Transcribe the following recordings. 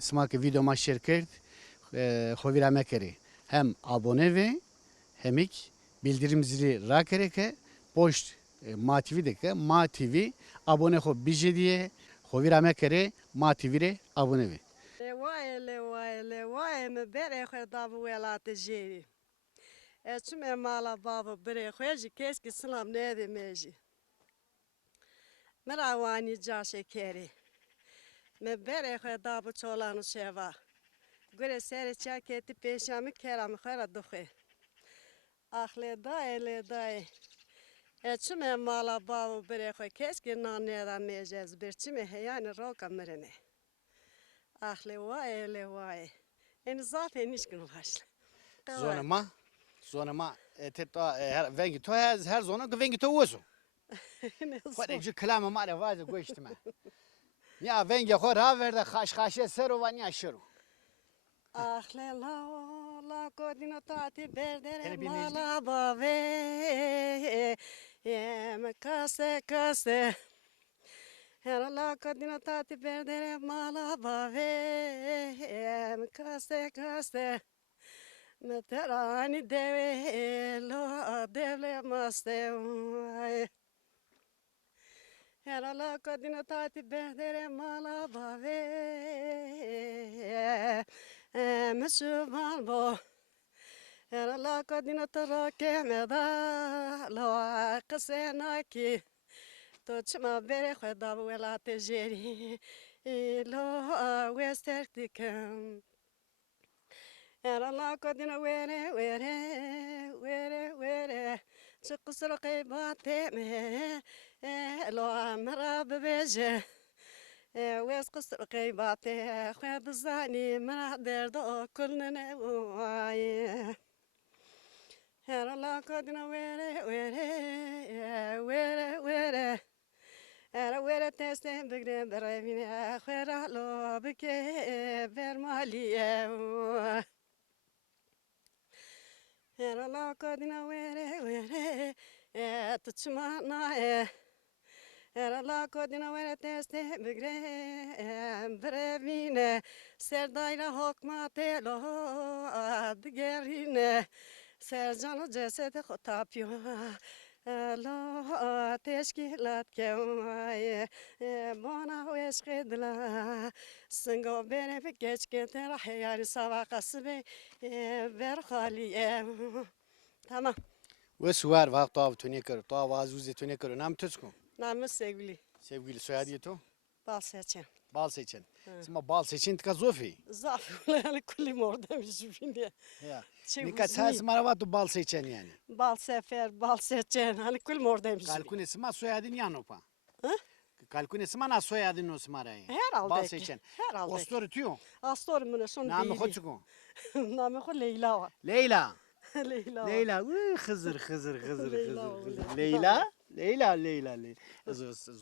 smak video ma şirket xovira mekeri. Hem abone ve hemik bildirim zili rakereke poşt Ma TV deke Ma TV abone xo bije diye xovira mekeri Ma TV're abone ve. Leway me bere xwe dav welate jeri. Eçim emala baba bere xwe ji keski sınav ne demeji. Merawani ca şekeri. Me bere xwe dav çolanı şeva. Göre seri çaketi peşami keram xera duxe. Ahle daye. Eçim emala baba bere xwe keski nanne da mejez birçime heyani roka merene. Leway. En zaten işkin başla. Zonama teta vengi to her zona vengi to uzo. Fadeci kelama mare vaze goştime. Ya vengi xor ha verde xaşxaşe sero vani aşırı. La kodina tati berdere mala bave. Yem kase. La kodina tati berdere mala bave. Yem kase. Meterani deve lo devle maste. Era la kodina tati berdere mala bave. Mesuvan bo. Era la kodina tarake meda lo kasenaki. Toçma bere khada wela tejeri. Lo westertikem. Era la kodina were. Çıkısır kıybate me. Lo amra bebeje. Wes kısır kıybate. Khwed zani mra derdo kulnene uaye. Era la kodina were. Era were teste bigre berevine. Khwera lo bike vermaliye. Era la kodina were. Tuçma na Era la kodina were teste bigre berevine. Serdayla hokmate lo adgerine. Sercanı cesedi tapıyor. Lo teşkilat kevmaye. Bana veşkedila. Sıngo beni bir geç getir. Hayali savakası be. Ver haliye. Tamam. Ve suvar vakt av tüne kır. To avazuze tüne kır. Nam tüçku. Namı sevgili. Sevgili soyadı to. Bal seçen. Bal seçen. Sima bal seçen tka zofi. Zaf. Yani kulim oradaymış şimdi. Ya. Nika çay maravatu bal seçen yani. Bal sefer, bal seçen. Hani kulim oradaymış. Kalkun sima soyadın yanopa. Ha? Kalkun sima na soyadın o simarayı. Herhalde. Bal seçen. Herhalde. Ostor tüyo. Astor mu ne son Namı değil. xoçku. Namı xo Leyla var. Leyla. Leyla. Leyla. Hızır. Leyla. Leyla.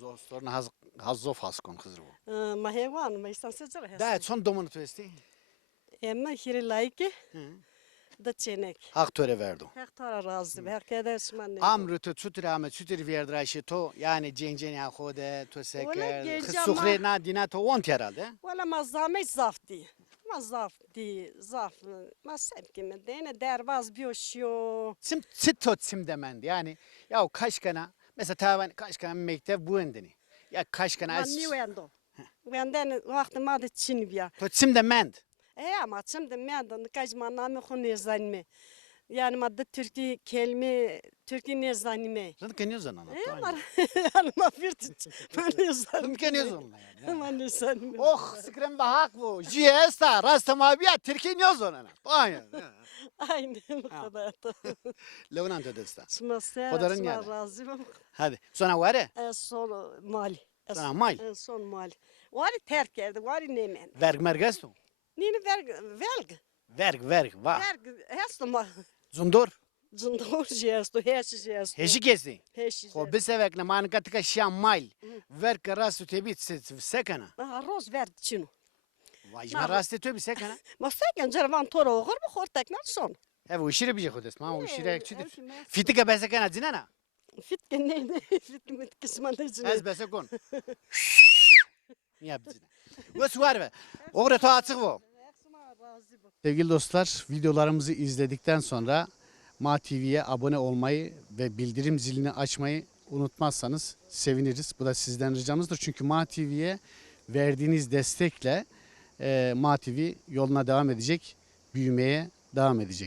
Ostor hazzof haskon hızır bu. Ma hayvan ma insan seçer. Da son domunu testi. Emma hiri layıkı. Da çenek. Hak töre verdu. Hektara razı. Herkes man. Amrıtı tutrame tutir verdraşı to yani cencen ya xode to Ola seker. geleceğim Xsukhre na dina to ont herhalde. Valla ma zahmet zafti. Ma zafti. Zaf. Ma sevki mi? Dene derbaz biyoşuyor. Sim demendi yani. Ya kaşkana mesela tavan kaşkana mektep bu endini. Ya kaşkana Ma ni vendo. Venden vakti ma da Çin biya. to sim demend. Ama şimdi ben de kaç manamı konu zanime. Yani madde Türkiye kelime Türkiye ne zanime. Rıdken yazan ana. Yani ma firtit. Ben ne zanime. Rıdken yazan yani. Ben ne zanime. Oh sıkrem bahak bu. Jiesta rastam abiya Türkiye yazan ana. Aynen. Aynen bu kadar. Levnan tedesta. Smasa. Kodarın yani. Razıyım. Hadi. Sonra vare. Son mali. Sonra mal. Son mali. Var terk edi, var ne men. Verg mergestu. Nini verg. Verg. Va. Verg. Hesto ma. Zundur. Zundor gesto, gesto. Heşi kesti. Heşi. Ho bisevek ne mankatika şam mal. Verg rastu tebit sekana. Roz verdi çinu. Vay rastu tebi sekana. Ma sen cervan toro oğur mu hortak nan son. Ev uşire bije xodes. Ma uşire ekçidir. Fitika besekana zinana. Fit neydi? Fit mit kısmanda Ez besekon. Niye bizine? Ve suvar ve. Oğru ta açık bu. Sevgili dostlar, videolarımızı izledikten sonra MATV'ye abone olmayı ve bildirim zilini açmayı unutmazsanız seviniriz. Bu da sizden ricamızdır. Çünkü MATV'ye verdiğiniz destekle MATV yoluna devam edecek, büyümeye devam edecek.